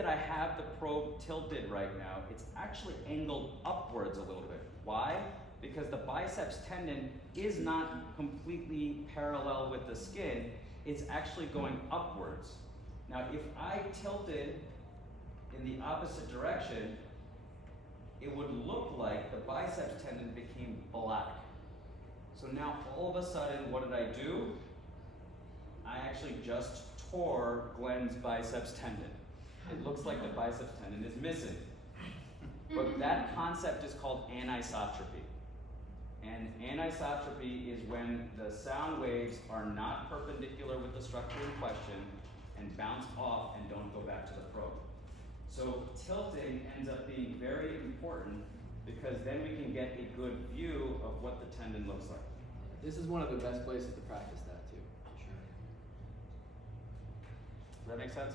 that I have the probe tilted right now, it's actually angled upwards a little bit. Why? Because the biceps tendon is not completely parallel with the skin, it's actually going upwards. Now, if I tilted in the opposite direction, it would look like the biceps tendon became black. So now all of a sudden, what did I do? I actually just tore Glenn's biceps tendon. It looks like the biceps tendon is missing. But that concept is called anisotropy. And anisotropy is when the sound waves are not perpendicular with the structure in question and bounce off and don't go back to the probe. So tilting ends up being very important because then we can get a good view of what the tendon looks like. This is one of the best places to practice that too, for sure. Does that make sense?